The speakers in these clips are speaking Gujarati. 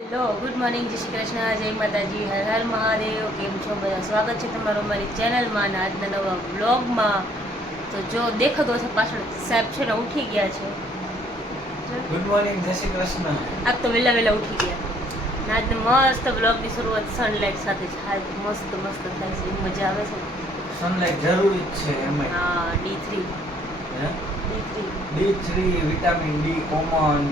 હેલો, ગુડ મોર્નિંગ, જય શ્રી કૃષ્ણ, જય માતાજી, હર હર મહાદેવ. કેમ છો બધા? સ્વાગત છે તમારું અમારી ચેનલમાં અને આજના નવા બ્લોગમાં. તો જો દેખાતો હશે પાછળ સાહેબ છે ને ઉઠી ગયા છે. ગુડ મોર્નિંગ, જય શ્રી કૃષ્ણ. આજ તો વહેલા વહેલા ઉઠી ગયા. અને આજને મસ્ત બ્લોગની શરૂઆત સનલાઇટ સાથે છે. આજ મસ્ત મસ્ત થાય છે, મજા આવે છે. સનલાઇટ જરૂરી જ છે એમાં. હા, D3 વિટામિન ડી કોમન.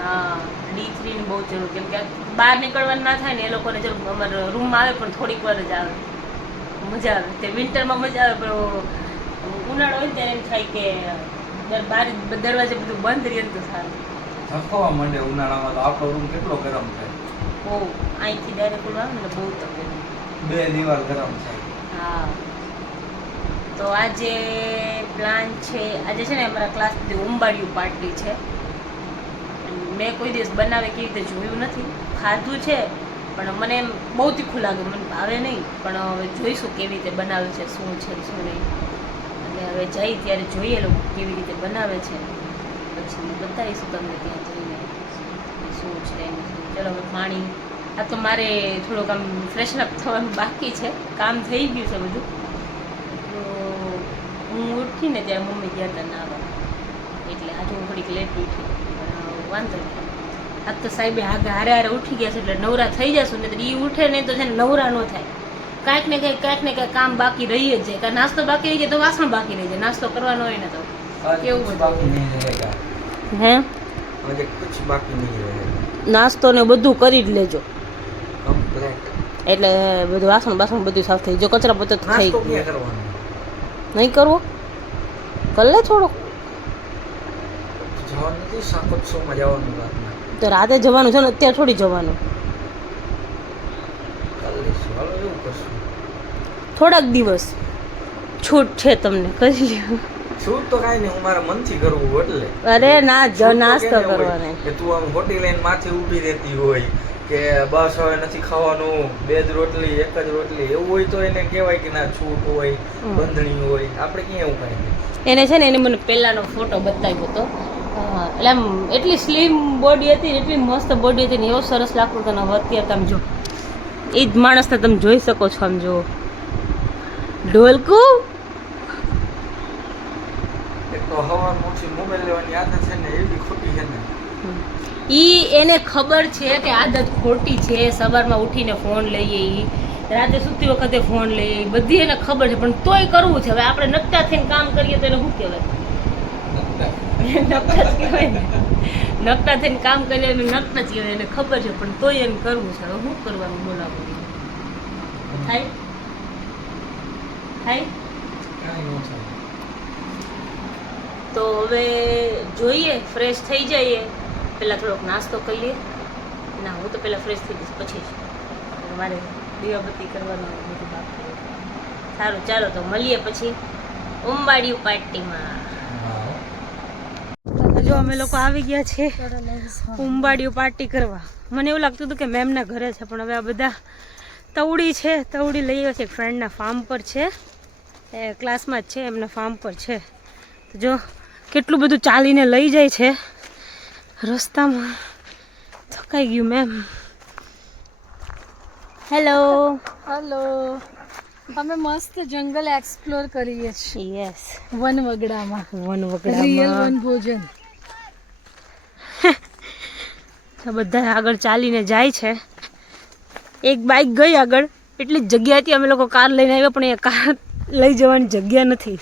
હા, D3 ની બહુ જરૂર, કેમ કે બહાર નીકળવાનું ના થાય ને એ લોકોને જરૂર. અમારા રૂમમાં આવે પણ થોડીક વાર જ આવે, મજા આવે. તે વિન્ટરમાં મજા આવે, પણ ઉનાળો હોય ત્યારે એમ થાય કે બાર દરવાજે બધું બંધ રહે તો સારું. થકવા માંડે ઉનાળામાં તો આપણો રૂમ કેટલો ગરમ થાય. બહુ અહીંથી ડાયરેક્ટ આવે ને બહુ તકલીફ. બે દિવાલ ગરમ થાય. હા, તો આજે પ્લાન છે, આજે છે ને અમારા ક્લાસથી ઉંબાડિયું પાર્ટી છે. મેં કોઈ દિવસ બનાવે કેવી રીતે જોયું નથી, ખાધું છે પણ મને એમ બહુ તીખું લાગે, મને ભાવે નહીં. પણ હવે જોઈશું કેવી રીતે બનાવે છે, શું છે શું નહીં. અને હવે જઈ ત્યારે જોઈએ લોકો કેવી રીતે બનાવે છે, પછી બતાવીશું તમને ત્યાં જઈને શું છે એનું. ચલો હવે પાણી, આ તો મારે થોડુંક આમ ફ્રેશનઅપ થવાનું બાકી છે, કામ થઈ ગયું છે બધું. તો હું ઉઠીને ત્યારે મમ્મી ગયા હતા નાવા, એટલે આજે હું થોડીક લેટ ઉઠી. વાંધો નહીં, આજ તો સાહેબે હારે હારે ઉઠી ગયા છે એટલે નવરા થઈ જશું. ને એ ઉઠે નહીં તો છે ને નવરા ન થાય. કાંઈક ને કાંઈક કામ બાકી રહી જ જાય. કાંઈ નાસ્તો બાકી રહી જાય તો વાસણ બાકી રહી જાય. નાસ્તો કરવાનો હોય ને તો કેવું બાકી નહીં રહેગા. હે આજે કુછ બાકી નહીં રહેગા. નાસ્તો ને બધું કરી જ લેજો, કમ્પ્લીટ. એટલે બધું વાસણ બધું સાફ થઈ ગયો. કચરા પોતે થઈ નાસ્તો ગયો. ક્યાં કરવાનો? નહીં કરવો, કર લે થોડોક. જવાનું નથી, સાકોત્સવમાં જવાનું રાતના. તો રાતે જવાનું છે ને, અત્યારે થોડી જવાનું. કરી લઈશું, હાલો એવું કરશું. થોડાક દિવસ છૂટ છે તમને, કરી લ્યો. શું તો કાંઈ નહીં, હું મારા મનથી કરવું એટલે. અરે ના, છૂટ તો નાસ્તો કેને હોય કરવાનો. કે તું આમ ખોટી લઈને માથે ઊભી રહેતી હોય કે બસ હવે નથી ખાવાનું, બે જ રોટલી, એક જ રોટલી, એવું હોય તો એને કહેવાય કે ના છૂટ હોય, બંધણી હોય. આપણે ક્યાં એવું કાંઈ નહીં. એને છે ને, એને મને પહેલાનો ફોટો બતાવ્યો હતો. એટલે આમ એટલી સ્લિમ બોડી હતી, એટલી મસ્ત બોડી હતી ને, એવો સરસ લાગતો હતો ને. હવે અત્યારે તમે જો એ જ માણસને તમે જોઈ શકો છો. આમ જો ઢોલકું. એક તો હવાર મોટી મોબાઈલ લેવાની આદત છે ને, એ બી ખોટી છે ને. એને ખબર છે કે આદત ખોટી છે. સવારમાં ઉઠીને ફોન લઈએ, રાતે સૂતી વખતે ફોન લઈએ, બધી એને ખબર છે, પણ તોય કરવું છે. હવે આપણે નકટા થઈને કામ કરીએ તો એને શું કહેવાય? નકટા જ કહેવાય ને. નકટા થઈને કામ કરીએ એને નકટા જ કહેવાય. એને ખબર છે પણ તોય એને કરવું છે. હવે શું કરવાનું બોલાવું થાય થાય. કાંઈ ન થાય. તો હવે જોઈએ, ફ્રેશ થઈ જઈએ. પહેલાં થોડોક નાસ્તો કરી લઈએ. ના, હું તો પહેલાં ફ્રેશ થઈ જઈશ પછી જ. મારે દીવાબત્તી કરવાનું બધું બાકી. સારું, ચાલો તો મળીએ પછી ઉંબાડિયું પાર્ટીમાં. જો અમે લોકો આવી ગયા છે ઉંબાડિયું પાર્ટી કરવા. મને એવું લાગતું હતું કે મેમના ઘરે છે, પણ હવે આ બધા તવડી છે. તવડી લઈ આવ્યા છે, એક ફ્રેન્ડના ફાર્મ પર છે, એ ક્લાસમાં જ છે, એમના ફાર્મ પર છે. તો જો કેટલું બધું ચાલીને લઈ જાય છે રસ્તામાં. થકાઈ ગયું મેમ. હેલો. હેલો, અમે મસ્ત જંગલ એક્સપ્લોર કરીએ છીએ. યસ, વનવગડામાં. વનવગડામાં રિયલ વનભોજન. બધા આગળ ચાલીને જાય છે. એક બાઇક ગઈ આગળ, એટલી જ જગ્યા હતી. અમે લોકો કાર લઈને આવ્યા, પણ એ કાર લઈ જવાની જગ્યા નથી,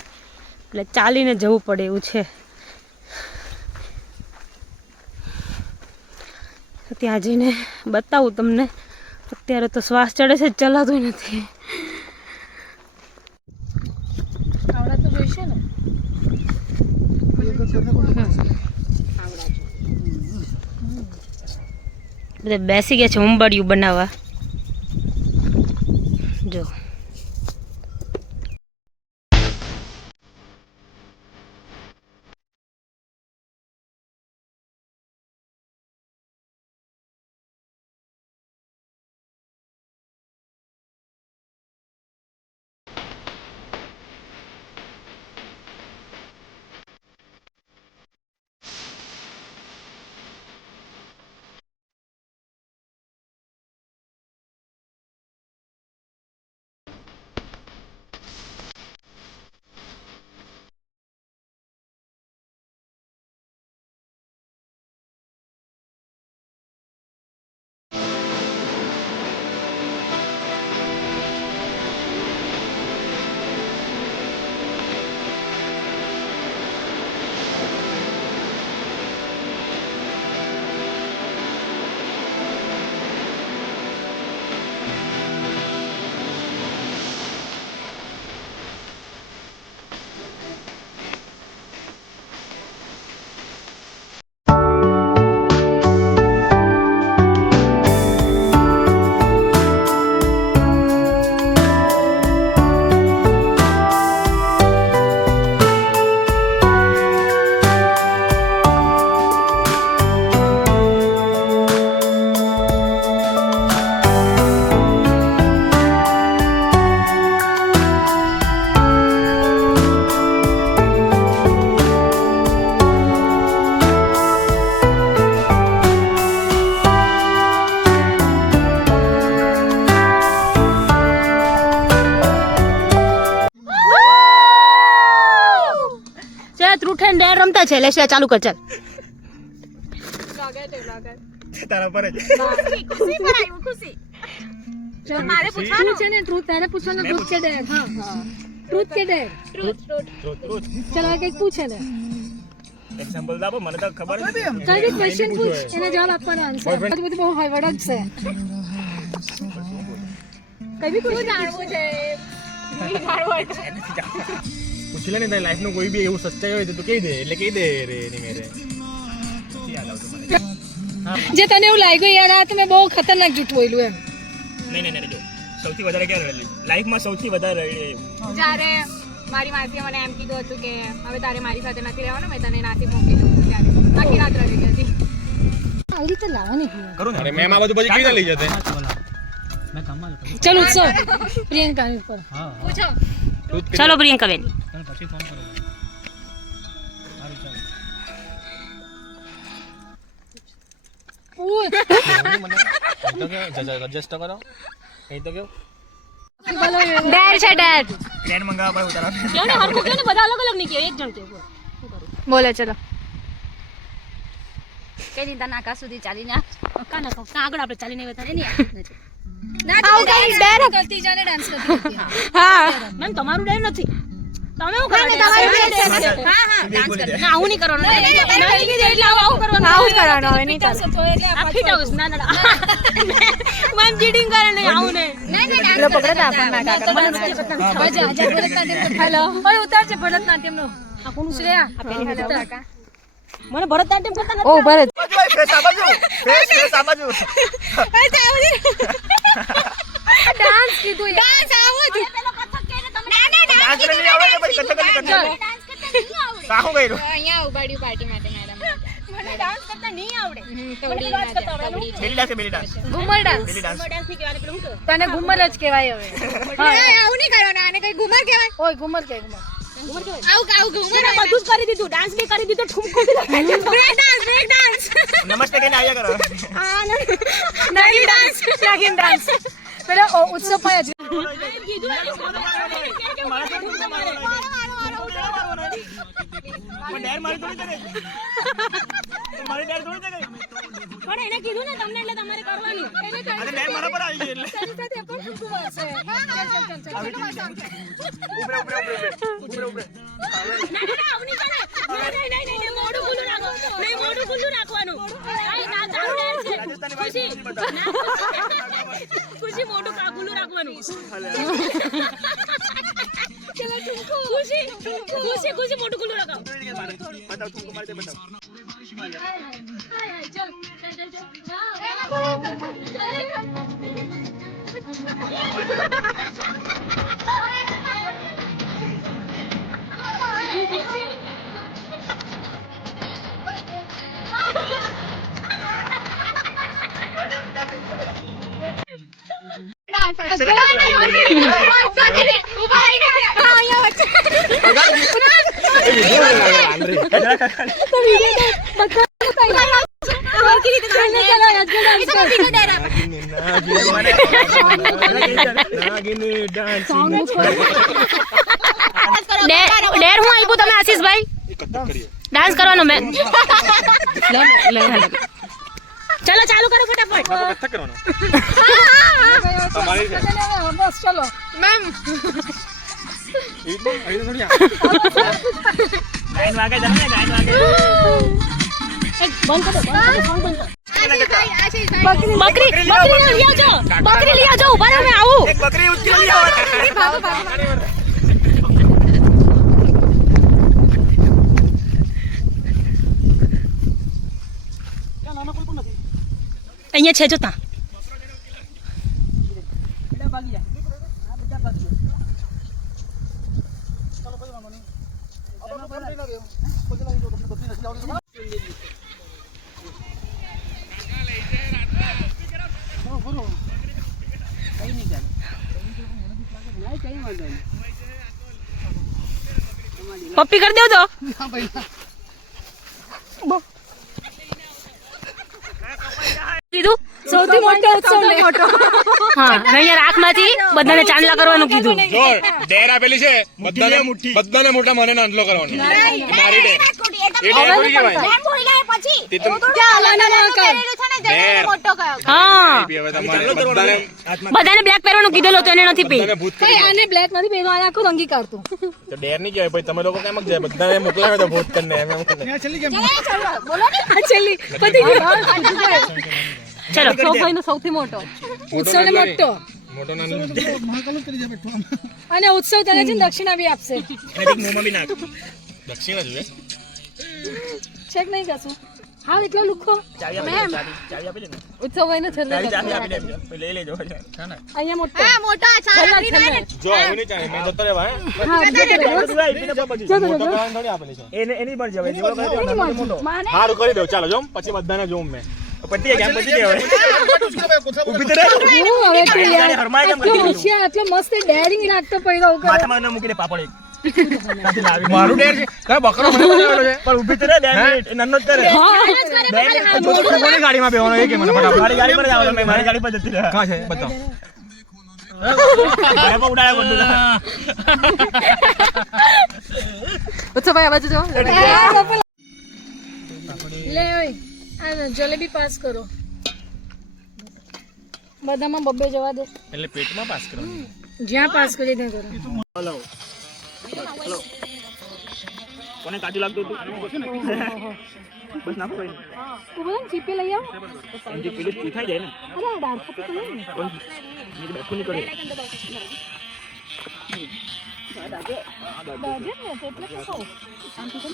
એટલે ચાલીને જવું પડે એવું છે. ત્યાં જઈને બતાવું તમને. અત્યારે તો શ્વાસ ચડે છે, ચલાતું નથી. આવડા તો જોઈશે ને. બધા બેસી ગયા છે ઉંબાડિયું બનાવવા. જો રમતા છે લેશે ચાલુ કર ચાલ તારા પર જ ખુશી પર આવ્યું ખુશી મારે પૂછવાનું છે ને ટ્રુથ તારે પૂછવાનું ટ્રુથ કે ડેર હા ટ્રુથ કે ડેર ટ્રુથ ચલો આ કંઈક પૂછે ને એક્ઝામ્પલ આપો મને તો ખબર નથી કઈ બી ક્વેશ્ચન પૂછ એને જવાબ આપવાનો આન્સર બધું બહુ હાઈવડ જ છે કઈ બી ક્વેશ્ચન જાણવું છે પૂછી લે ને તારી લાઈફ નું કોઈ બી એવું સચ્ચાઈ હોય તો તું કહી દે એટલે કહી દે રે ની મેરે યાદ આવતું મને જે તને એવું લાગ્યું યાર આ તમે બહુ ખતરનાક જૂઠ બોલ્યું એમ નહીં જો સૌથી વધારે ક્યારે રડેલી લાઈફમાં સૌથી વધારે રડે જ્યારે મારી માસીએ મને એમ કીધું હતું કે હવે તારે મારી સાથે નથી રહેવાનું મેં તને નાથી મૂકી દઉં ત્યારે આખી રાત રડેલી હતી આવી રીતે લાવવાની કરું ને મેમ આ બધું પછી કેવી રીતે લઈ જતે ચલો ઉત્સવ પ્રિયંકા ઉપર પૂછો ચલો પ્રિયંકા બેન પૂછ એડજસ્ટ કરો કઈ તો કેવું ડેર છે ડેર ટ્રેન મંગાવવા પડે ઉતારા કેવો ને હરખું કેવો ને બધા અલગ અલગ નહીં કે એક જણ કે બોલે ચલો કઈ દીધા નાકા સુધી ચાલીને કાના આગળ આપણે ચાલીને વધારે નહીં આવું કઈ ડેર કરતી જાને ડાન્સ કરતી હા મેમ તમારું ડર નથી તમે શું કરો હા ડાન્સ કર ના આવું નહીં કરવાનું એટલે આવું કરવાનું આવું જ કરવાનું હવે નહીં ચાલે તો એટલે આ ફિટ હાઉસ ના ના મેમ ચીટિંગ કરે ને આવું ને લો પકડો તો આપણને ના કાકા મજા આજે ભરતનાટ્યમ હેલો ઓય ઉતાર છે ભરતનાટ્યમ નો આ કોનું છે આ મને ભરતનાટ્યમ કરતા નથી ઓ ભરત ફેસ આ બાજુ ડાન્સ કીધું યાર ડાન્સ આવો જ પેલો કથક કહીને તમે ડાન્સ નહીં આવડે કે પછી કથક ડાન્સ કરતા નહીં આવડે સાહુ કર્યું અહીંયા ઉભાડ્યું પાર્ટી માટે મેડમ મને ડાન્સ કરતા નહીં આવડે તોડી ડાન્સ કરતા આવડે બેલી ડાન્સ બેલી ડાન્સ ઘુમર ડાન્સ બેલી ડાન્સ ડાન્સ નહીં કહેવાય પેલું શું તને ઘુમર જ કહેવાય હવે આવું નહીં કરવાનું આને કઈ ઘુમર કહેવાય ઓય ઘુમર કે ઘુમર આવું ઘુમર મેં બધું જ કરી દીધું ડાન્સ બી કરી દીધું ઠુમકો બી લગાવી બ્રેક ડાન્સ નમસ્તે કહીને આવ્યા કરો નાગિન ડાન્સ પેલા ઉત્સવ પાય જ પણ ડેર મારી થોડી કરે મારી ડેર થોડી કરે પણ એને કીધું ને તમને એટલે તમારે કરવાની અરે ડેર મારા પર આવી ગઈ એટલે તેની સાથે પણ ખુશું હશે ઉભરે ના આવું નહીં કરે નહીં મોઢું ખુલ્લું રાખો નહીં મોઢું ખુલ્લું રાખવાનું નહીં ના તારું ડર છે ખુશી ખુશી મોઢું ખુલ્લું રાખવાનું ચલો ખુશી મોઢું ખુલ્લું રાખો બતાવ તુમકો મારી દે બતાવ ડેર હું આપ્યું તમે આશીષભાઈ ડાન્સ કરવાનો મેં ચલો ચાલુ કરો ફટાફટ બસ ચલો મેમ બકરી લઈ આવજો ઉભા રહો મેં આવું એક બકરી ઉચકી લઈ આવો અહીંયા છે જોતા પપ્પી કરી દેવ તો કીધું સો સૌથી મોટો ઉત્સવ લે. હા અને અહીંયા રાખમાંથી બધાને ચાંદલા કરવાનું કીધું. જો ડેર આપેલી છે બધાને મોટા મને નાનલો કરવાનો મારી ડેર એ ડેર થોડી કહેવાય તે તો હા બી હવે તમારે બધાને બધાને બ્લેક પહેરવાનું કીધેલું તો એને નથી બધાને પહેર્યું. ભૂત કઈ આને બ્લેક નથી પહેરવાનું, આને આખું રંગી કાઢતું. તો ડેર નહીં કહેવાય ભાઈ તમે લોકો કેમ જાય બધાને મોકલાવે તો ભૂત કરીને એમ એમ કરે. આ છેલ્લી પતી ગયું. ચલો સૌભાઈનો સૌથી મોટો ઉત્સવ ને મોટો. મોટો નાનો અને ઉત્સવ તને છે ને દક્ષિણા બી આપશે. એને એક મોમાં બી નાખ દક્ષિણા જોઈએ છે કે નહીં કશું? હા એટલો લુખો ચાવી આપી દે ઉત્સવ ભાઈ ને છેલ્લે ચાવી આપી દે લઈ લેજો અહીંયા મોટો છેલ્લા. જો આવું નહીં ચાલે મેં જતો રહેવા હા એની પણ જવાય જેવો મોટો સારું કરી દઉં ચાલો જો પછી બધાને જોઉં મેં પતી ગયા પતી ગયા ઊભી તો રહે હવે તું યાર આટલો હોશિયાર આટલો મસ્ત ડેરિંગ રાખતો પડ્યો કરે. માથામાં મૂકી દે પાપડ એક મારું ડેર છે કઈ બકરો મને બનાવેલો છે પણ ઊભી તો રહે 2 મિનિટ નન્નો જ કરે કોની ગાડીમાં બેવાનો એ કે મને ફટાફટ મારી ગાડી પર જ આવો મારી ગાડી પર જતી રહે કાં છે બતાવો એ પણ ઉડાડ્યા બધું ઉત્સવ ભાઈ આ બાજુ જો લે ઓય આ જલેબી પાસ કરો બધામાં બબ્બે જવા દે એટલે પેટમાં પાસ કરવાનું જ્યાં પાસ કરી ત્યાં કરો. હલો કોને કાજુ લાગતું હતું બસ નાખો ભાઈ તું બધા ચીપી લઈ આવ. જે પેલું તીખાઈ જાય ને અરે આ દાળ ખાતી તો નહીં ને. મેં બેઠું નહીં કર્યું દાજે ને તો એટલે તો ખાવ. શાંતિ કર.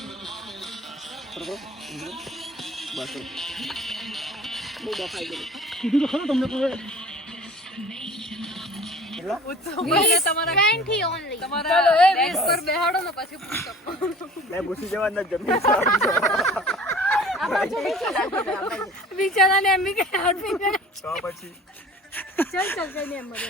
ચાલો એ 20 પર બેહાડો ને પછી પૂછો. મેં ઘૂસી જવા ન જમી બિચારાને એમ બી કે આઉટફિટ કરે. તો પછી ચાલ ચાલ કઈ નહીં એમ મરે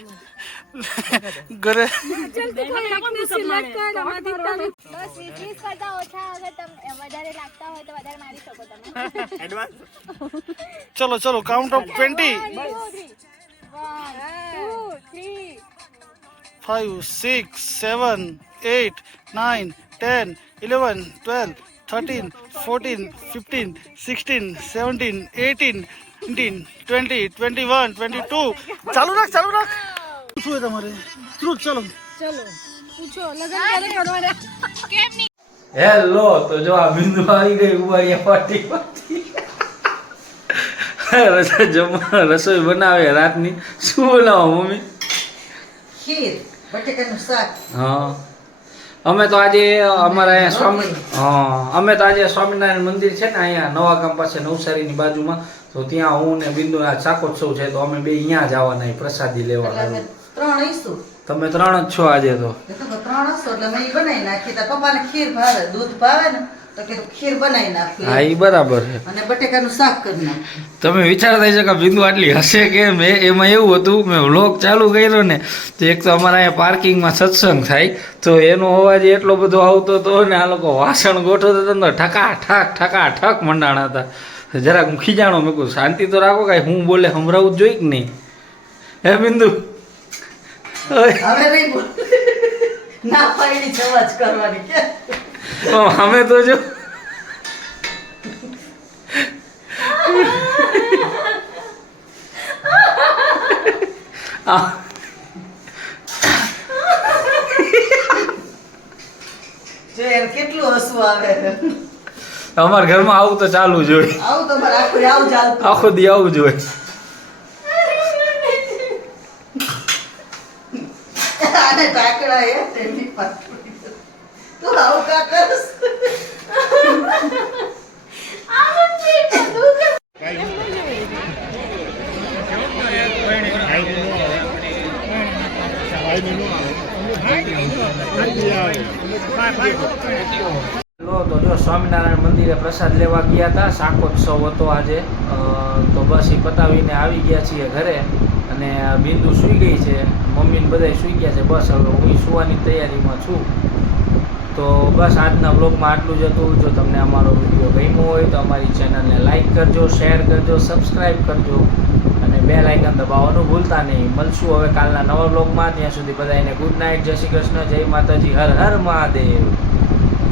ઘરે ચાલ તું કોઈ એકને સિલેક્ટ કર આમાંથી તને. બસ 20 કરતા ઓછા અગર તમે વધારે લાગતા હોય તો વધારે મારી શકો તમે. એડવાન્સ ચલો ચલો કાઉન્ટ ઓફ 20 5 6 7 8 9 10 11 12 13 14 15 16 17 18 19 20 21 22 ચાલુ રાખ શું છે તમારે ચલો ચલો પૂછો લગન ક્યારે કરવાના? હેલો તો જો આ બિંદુ આવી ગઈ ઉવાળિયા પાર્ટી રસોઈ બનાવે રાતની શું બનાવો મમ્મી? ખીર બટેકાનું શાક. હા અમે તો આજે અમારા અહીંયા અમે તો આજે સ્વામિનારાયણ મંદિર છે ને અહીંયા નવા ગામ પાસે નવસારીની બાજુમાં તો ત્યાં હું ને બિંદુ આ શાકોત્સવ છે તો અમે બે અહીંયા જવાના પ્રસાદી એટલે લેવા. અમે 3 ઈસુ. તમે 3 જ છો આજે તો. એ તો 3 હશો એટલે મેં ઈ બનાવી નાખી. તાર પપ્પાને ખીર ભાવે, દૂધ ભાવે ને તો કીધું ખીર બનાવી નાખી હા એ બરાબર છે. અને બટેકાનું શાક કરી નાખ્યું. તમે વિચારતા હશો કે બિંદુ આટલી હશે કેમ? એમાં એવું હતું મેં વ્લોગ ચાલુ કર્યો ને તો એક તો અમારા અહીંયા પાર્કિંગમાં સત્સંગ થાય તો એનો અવાજ એટલો બધો આવતો હતો ને આ લોકો વાસણ ગોઠવતા હતા ને ઠકા ઠક મંડાણા હતા. જરાક હું ખીજાણો મેં કહું શાંતિ તો રાખો કાંઈ હું બોલે સંભળાવું જ જોઈએ કે નહીં? હે બિંદુ હવે નહીં બોલ. ના પાડી જવાજ કરવાની કે અમે તો જો જો યાર કેટલું હસવું આવે. અમારા ઘરમાં આવું તો ચાલુ જ હોય. આવું તો મારે આખું આવું ચાલતું. આખો દી આવું જ હોય. આને ઢાંકણા હે તેની પાછળ. તું આવું કા કરસ? તો જો સ્વામિનારાયણ મંદિરે પ્રસાદ લેવા ગયા હતા, શાકોત્સવ હતો આજે તો બસ એ પતાવીને આવી ગયા છીએ ઘરે અને બિંદુ સૂઈ ગઈ છે, મમ્મીને બધાય સૂઈ ગયા છે. બસ હવે હું સુવાની તૈયારીમાં છું. તો બસ આજના વ્લોગમાં આટલું જ હતું. જો તમને અમારો વિડીયો ગમ્યો હોય તો અમારી ચેનલને લાઈક કરજો, શેર કરજો, સબસ્ક્રાઈબ કરજો અને બેલ આઇકન દબાવવાનું ભૂલતા નહીં. મળશું હવે કાલના નવા વ્લોગમાં. ત્યાં સુધી બધાને ગુડ નાઇટ, જય શ્રી કૃષ્ણ, જય માતાજી, હર હર મહાદેવ.